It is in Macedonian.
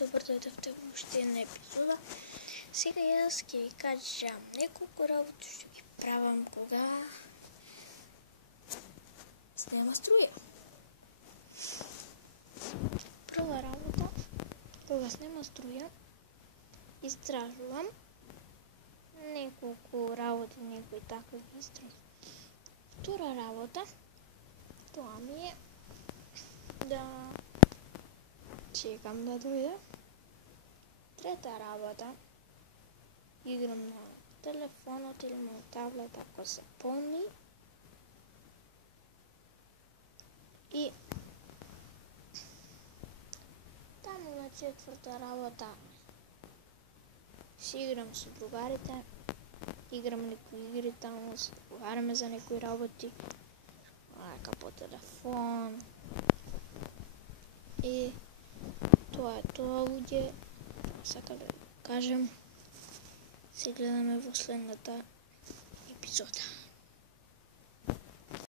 Добър дойдохте в още една епизода. Сега аз ще ви кажа няколко работи, ще ги правям кога снема струя. Първа работа, кога снема струя, изстражувам няколко работи, някои така ги изстражувам. Втора работа, това ми е да чекам да дойде. Трета работа, играм на телефонът или на таблет, ако се помни. И там на четвърта работа си играм с другарите, играм някои игри там, се договаряме за някои работи, по телефон. И това е това аудио. Сега да кажем, се гледаме в следната епизода.